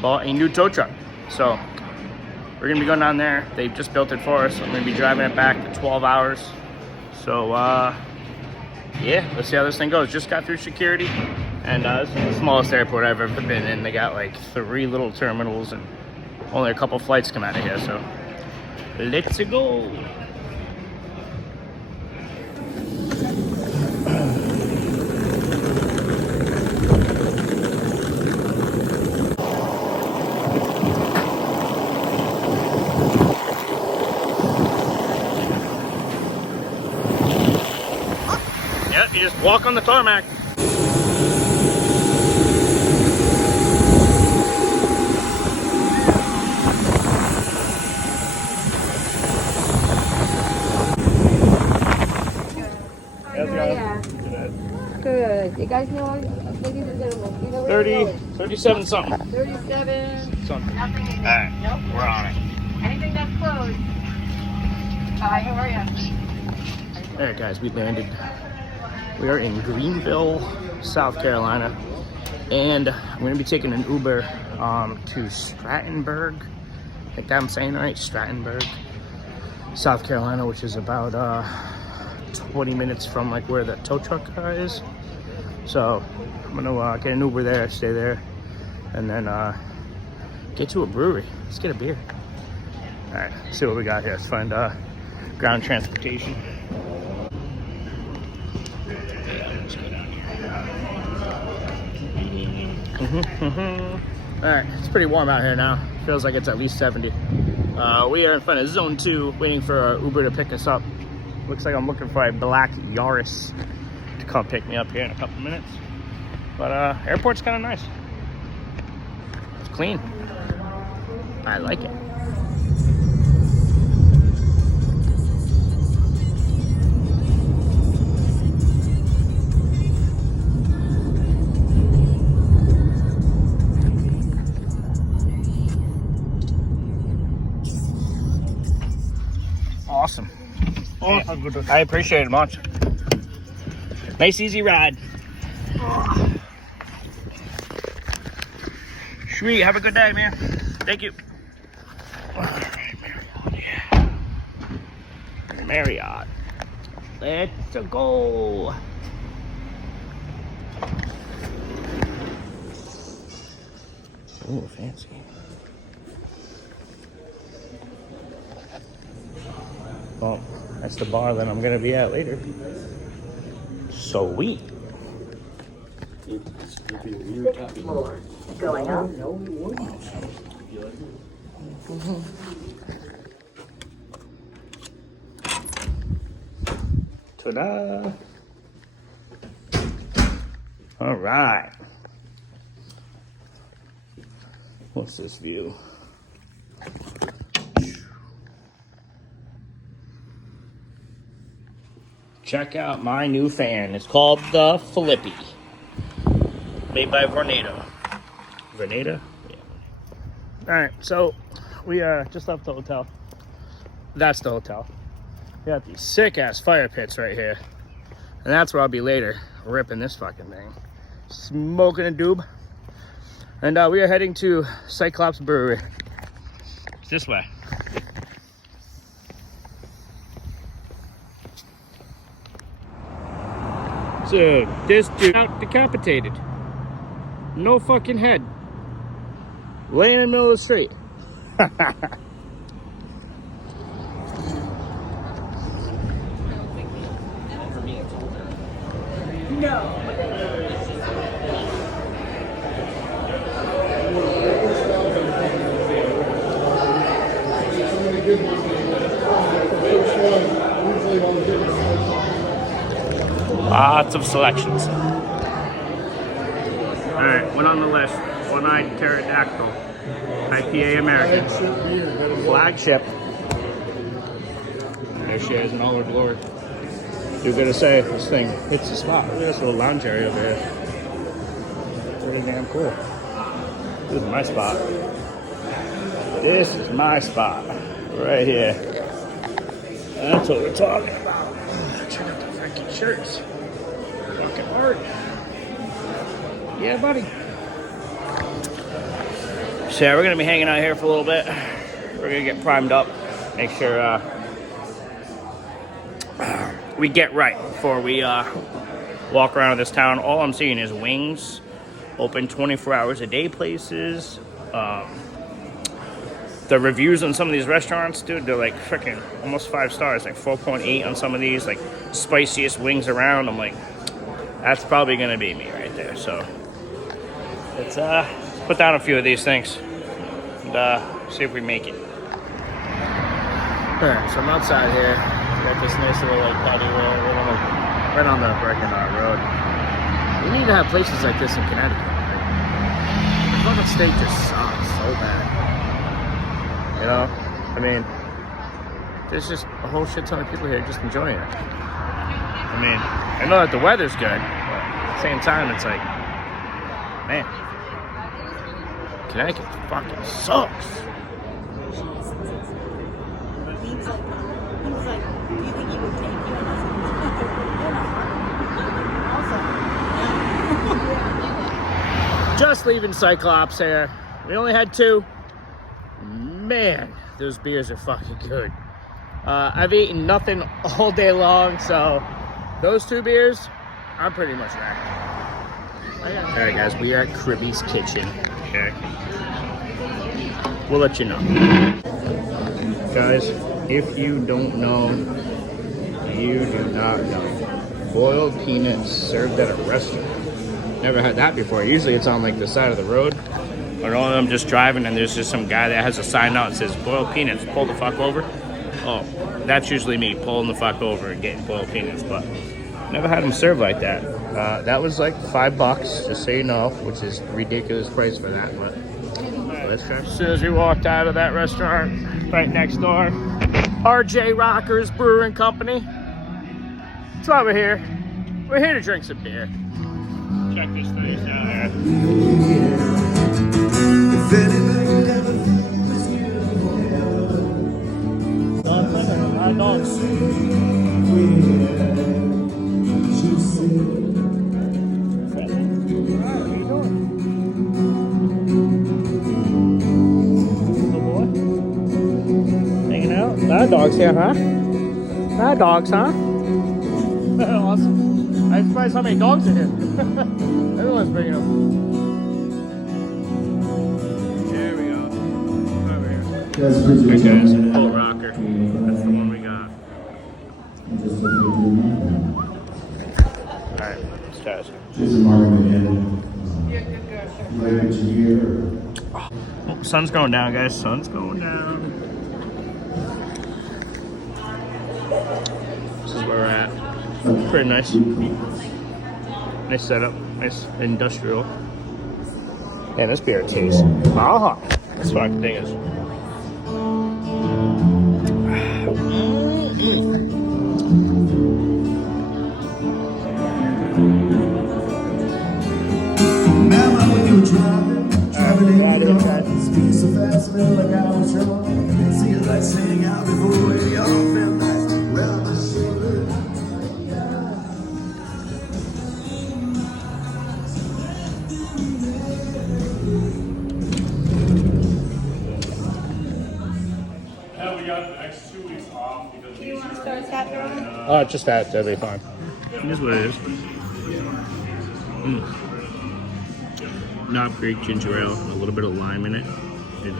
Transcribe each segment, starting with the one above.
bought a new tow truck. So we're gonna be going down there. They just built it for us. I'm gonna be driving it back to 12 hours. So yeah, let's see how this thing goes. Just got through security, and this is the smallest airport I've ever been in. They got like 3 little terminals and only a couple flights come out of here. So let's go. Yep, you just walk on the tarmac. Good. You guys know, ladies and gentlemen, you know where 30, 37 something. 37. Something. Nothing in All there. right, Nope. we're on it. Anything that's closed. Hi, how are you? All right, guys, we landed. We are in Greenville, South Carolina, and I'm gonna be taking an Uber to Strattonburg. I think I'm saying it right, Strattonburg, South Carolina, which is about 20 minutes from like where the tow truck is. So I'm gonna get an Uber there, stay there, and then get to a brewery. Let's get a beer. All right, see what we got here. Let's find ground transportation. All right, it's pretty warm out here now. Feels like it's at least 70. We are in front of Zone 2, waiting for our Uber to pick us up. Looks like I'm looking for a black Yaris to come pick me up here in a couple minutes. But airport's kind of nice. It's clean. I like it. Awesome. Awesome. I appreciate it much. Nice, easy ride. Sweet. Have a good day, man. Thank you. All right, Marriott. Yeah. Marriott. Let's go. Oh, fancy. Well, that's the bar that I'm gonna be at later. Sweet. Going up. Ta-da! All right. What's this view? Check out my new fan. It's called the Flippy. Made by Vornado. Vornado? Yeah. Alright, so we just left the hotel. That's the hotel. We got these sick ass fire pits right here. And that's where I'll be later, ripping this fucking thing. Smoking a doob. And we are heading to Cyclops Brewery. It's this way. So this dude got decapitated. No fucking head. Laying in the middle of the street. No. Lots of selections. Alright, one on the list. One-eyed pterodactyl. IPA American. Flagship. There she is in all her glory. You're gonna say this thing hits the spot. Look at this little lounge area over here. Pretty damn cool. This is my spot. This is my spot. Right here. That's what we're talking about. Check out the freaking shirts. Fucking art. Yeah, buddy. So yeah, we're gonna be hanging out here for a little bit. We're gonna get primed up, make sure we get right before we walk around this town. All I'm seeing is wings, open 24 hours a day places. The reviews on some of these restaurants, dude, they're like freaking almost 5 stars, like 4.8 on some of these, like spiciest wings around. I'm like, that's probably gonna be me right there. So let's put down a few of these things and see if we make it. All right, so I'm outside here. Got this nice little like patio right on the Breckenridge Road. We need to have places like this in Connecticut. Like, the fucking state just sucks so bad. You know, I mean, there's just a whole shit ton of people here just enjoying it. I mean, I know that the weather's good, but at the same time, it's like, man, Connecticut fucking sucks. He was like, do you think he would take you? And I said, Just leaving Cyclops here. We only had 2. Man, those beers are fucking good. I've eaten nothing all day long, so those 2 beers, I'm pretty much racked. Alright guys, we are at Kribby's Kitchen. Okay. We'll let you know. Guys, if you don't know, you do not know. Boiled peanuts served at a restaurant. Never had that before. Usually it's on like the side of the road. Or I'm just driving and there's just some guy that has a sign out that says boiled peanuts, pull the fuck over. Oh, that's usually me, pulling the fuck over and getting boiled peanuts, but never had them served like that. That was like $5, just so you know, which is ridiculous price for that, but let's try. As soon as we walked out of that restaurant, right next door, RJ Rockers Brewing Company. That's why we're here. We're here to drink some beer. Check this place out here. Dogs. Hanging out? That dogs here, huh? That dogs, huh? Awesome. I'm surprised how many dogs are here. Everyone's bringing them. There we go. Over here. Okay, guys, Boat Rocker. That's the one we got. Alright, let's test. Oh, sun's going down, guys. Sun's going down. This is where we're at. Pretty nice. Nice setup. Nice industrial. Man, this beer tastes. Ah, this fucking thing is. Just that, that'll be fine. It is what it is. Not Greek ginger ale, a little bit of lime in it.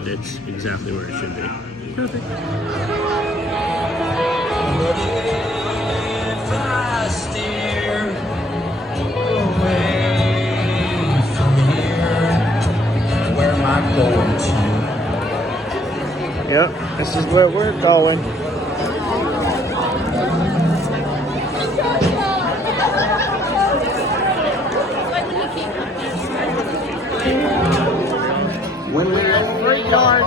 It's exactly where it should be. Perfect. If I steer away from here, where am I going to? Yep, this is where we're going. When we're at Great Yard,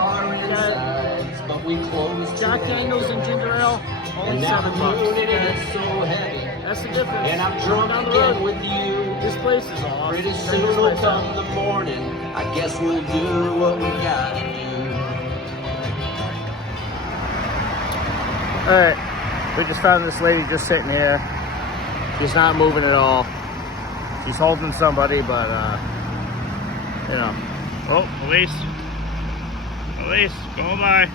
but we close Jack Daniels and ginger ale, only $7. That's the difference. And I'm drunk down the road with you. This place is awesome. Pretty soon will come the morning. I guess we'll do what we gotta do. All right, we just found this lady just sitting here. She's not moving at all. She's holding somebody, but you know. Oh, Elise. Police, going by.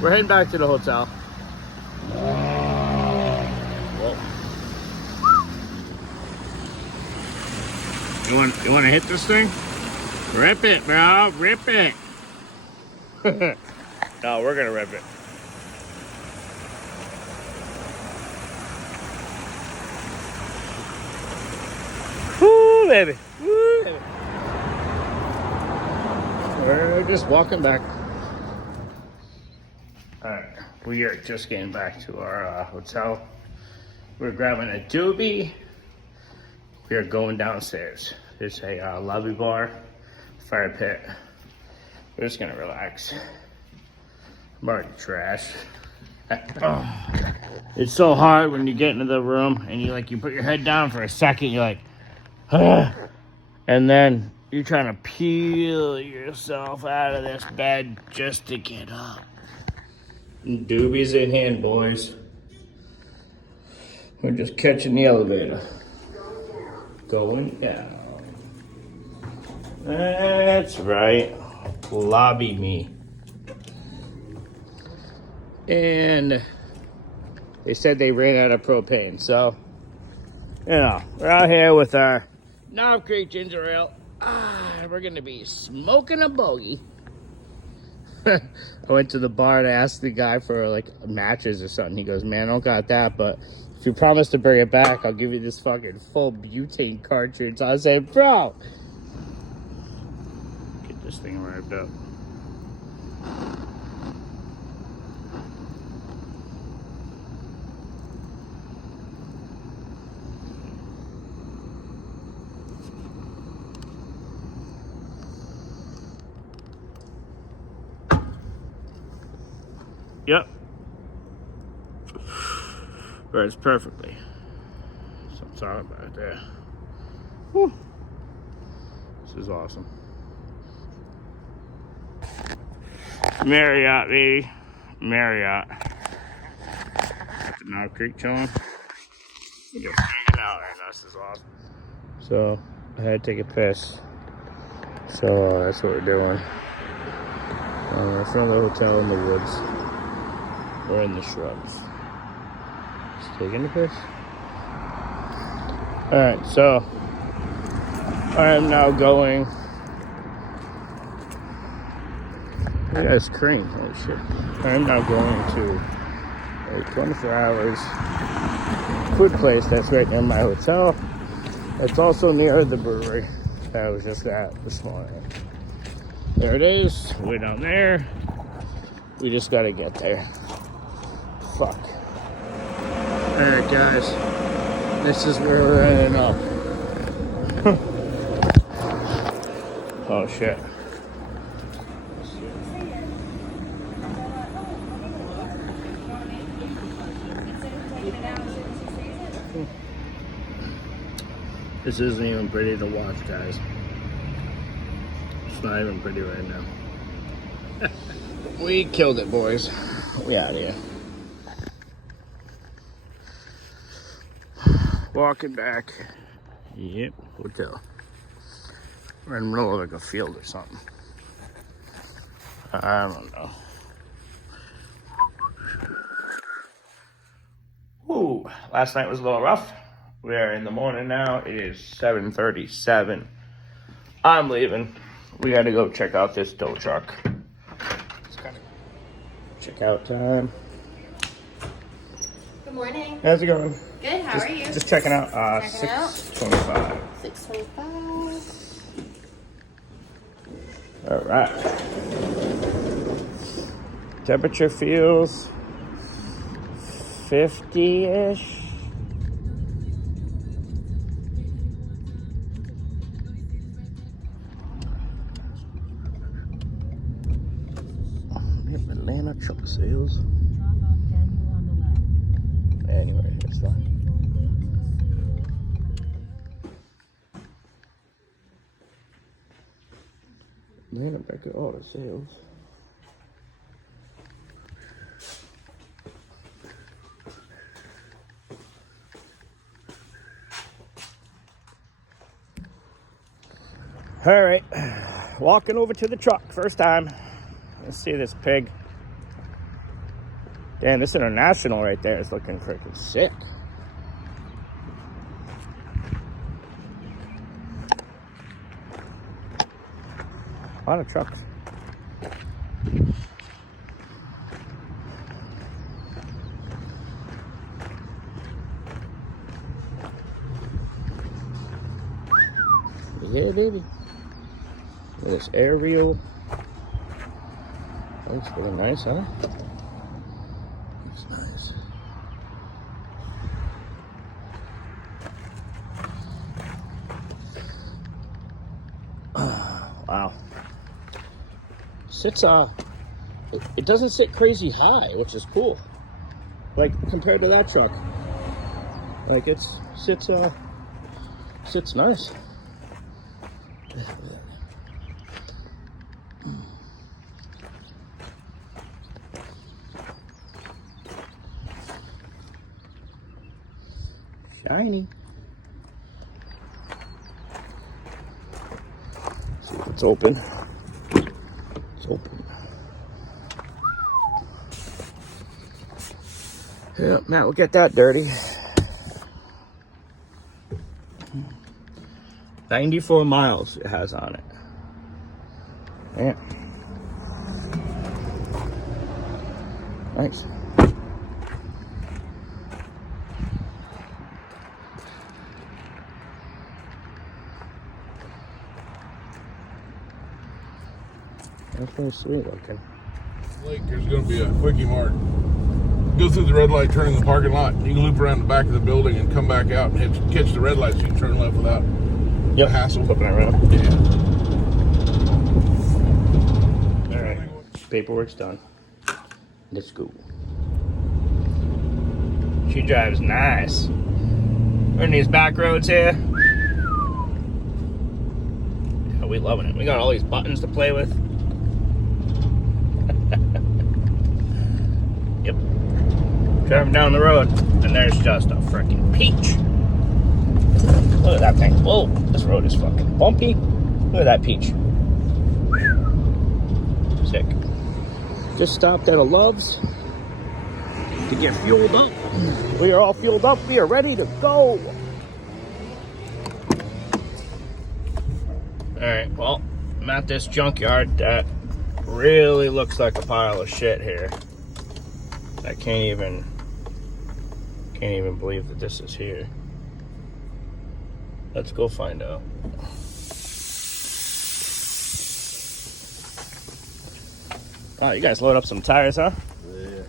We're heading back to the hotel. Whoa. You want to hit this thing? Rip it, bro. Rip it. No, we're gonna rip it. Woo, baby. Woo, baby. We're just walking back. Alright, we are just getting back to our hotel. We're grabbing a doobie. We are going downstairs. There's a lobby bar, fire pit. We're just gonna relax. I'm already trash. Oh. It's so hard when you get into the room and you put your head down for a second. You're like, and then you're trying to peel yourself out of this bed just to get up. Doobies in hand, boys. We're just catching the elevator. Going down. That's right. Lobby me. And they said they ran out of propane, so we're out here with our Knob Creek ginger ale. We're gonna be smoking a bogey. I went to the bar to ask the guy for matches or something. He goes, "Man, I don't got that, but if you promise to bring it back, I'll give you this fucking full butane cartridge." I said, "Bro, get this thing wrapped up." Yep. Works perfectly. So I'm talking about there. Whew. This is awesome. Marriott, baby. Marriott. At the Knob Creek chilling. You're hanging out right now. This is awesome. So I had to take a piss. So that's what we're doing. We're in front of the hotel in the woods. We're in the shrubs. Just taking a piss. Alright, so I am now going. Look at this crane. Holy shit. I am now going to a 24 hours food place that's right near my hotel. It's also near the brewery that I was just at this morning. There it is, way down there. We just gotta get there. Fuck. Alright guys, this is where we're ending up. Oh shit. This isn't even pretty to watch, guys. It's not even pretty right now. We killed it, boys. We out of here. Walking back. Yep, hotel. We're in the middle of a field or something. I don't know. Woo, last night was a little rough. We are in the morning now. It is 7:37. I'm leaving. We got to go check out this tow truck. It's kind of check out time. Good morning. How's it going? Good, how are you? Just checking out. Checking out. 6:25. 6:25. All right. Temperature feels 50-ish. Atlanta truck sales. Anyway, it's fine. Atlanta back at auto sales. All right, walking over to the truck, first time. Let's see this pig. Damn, this International right there is looking freaking sick. A lot of trucks. Yeah, baby. Look at this aerial. Looks really nice, huh? Looks nice. Wow. Sits it doesn't sit crazy high, which is cool. Like compared to that truck. Like sits nice. Shiny. See if it's open. It's open. Yeah, Matt will get that dirty. 94 miles it has on it. Yeah. Nice. That's pretty sweet looking. Lake, there's going to be a quickie mart. Go through the red light, turn in the parking lot. You can loop around the back of the building and come back out and catch the red light so you can turn left without the hassle. Flipping it around. Yeah. All right. Paperwork's done. Let's go. She drives nice. We're in these back roads here. Yeah, we loving it. We got all these buttons to play with. Yep. Driving down the road, and there's just a freaking peach. Look at that thing. Whoa, this road is fucking bumpy. Look at that peach. Sick. Just stopped at a Love's to get fueled up. We are all fueled up. We are ready to go. Alright, well, I'm at this junkyard that really looks like a pile of shit here. I can't even believe that this is here. Let's go find out. Oh, you guys load up some tires, huh? Yeah.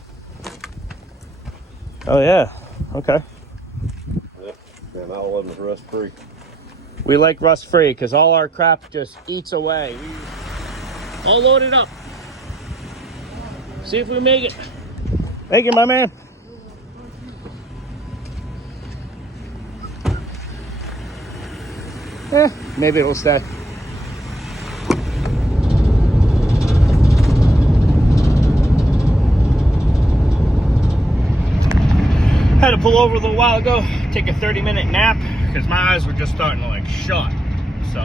Oh yeah. Okay. Yep. And all of them is rust free. We like rust free because all our crap just eats away. We all load it up. See if we make it. Thank you, my man. Maybe it'll stay. Had to pull over a little while ago, take a 30-minute nap because my eyes were just starting to like shut. So,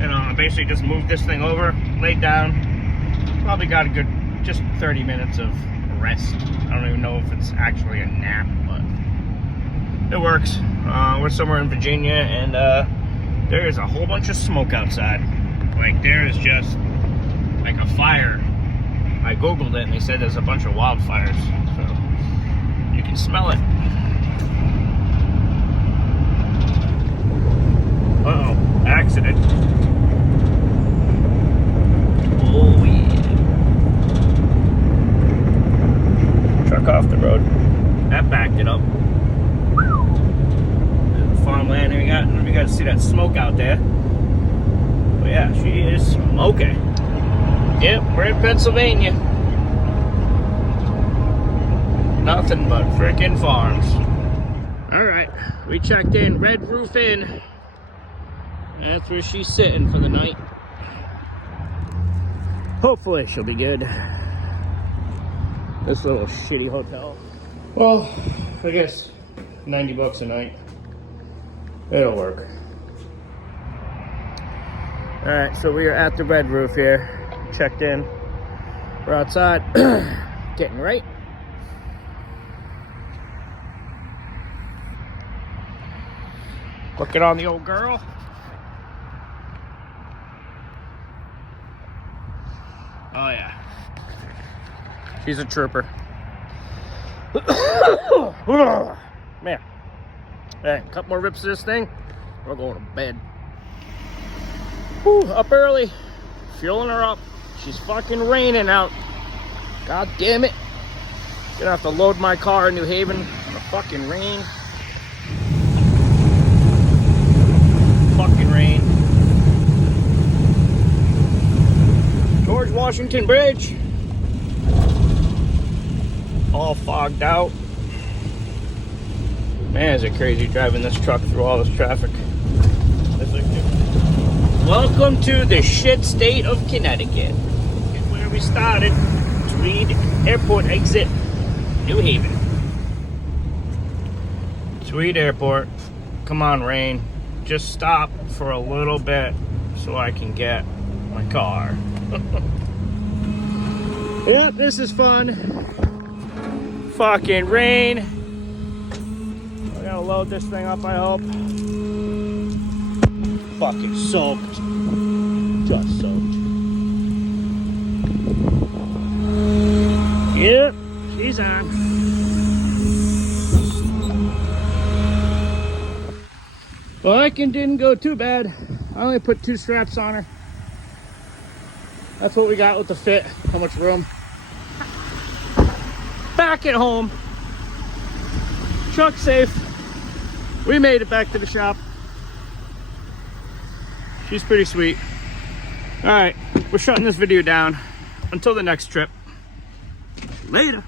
you know, I basically just moved this thing over, laid down, probably got a good just 30 minutes of rest. I don't even know if it's actually a nap, but it works. We're somewhere in Virginia, and there is a whole bunch of smoke outside. Like, there is just like a fire. I googled it and they said there's a bunch of wildfires, so you can smell it. Uh-oh, accident. Oh yeah. Truck off the road. That backed it up. There's the farmland here we got. And you guys see that smoke out there. But yeah, she is smoking. Yep, we're in Pennsylvania. Nothing but frickin' farms. Alright, we checked in Red Roof Inn. That's where she's sitting for the night. Hopefully she'll be good. This little shitty hotel. Well, I guess 90 bucks a night. It'll work. Alright, so we are at the Red Roof here. Checked in. We're outside, getting right. Working on the old girl. Oh yeah. She's a trooper. Man. Hey, a couple more rips of this thing. We're going to bed. Whew, up early. Fueling her up. She's fucking raining out. God damn it. Gonna have to load my car in New Haven in the fucking rain. Fucking rain. George Washington Bridge. All fogged out. Man, is it crazy driving this truck through all this traffic. Welcome to the shit state of Connecticut. And where we started, Tweed Airport exit, New Haven. Tweed Airport. Come on, rain. Just stop for a little bit so I can get my car. Yeah, this is fun. Fucking rain. We're gonna load this thing up, I hope. Fucking soaked. Just soaked. Yep, she's on. Biking didn't go too bad. I only put 2 straps on her. That's what we got with the fit. How much room? Back at home. Truck safe. We made it back to the shop. She's pretty sweet. All right, we're shutting this video down. Until the next trip. Later.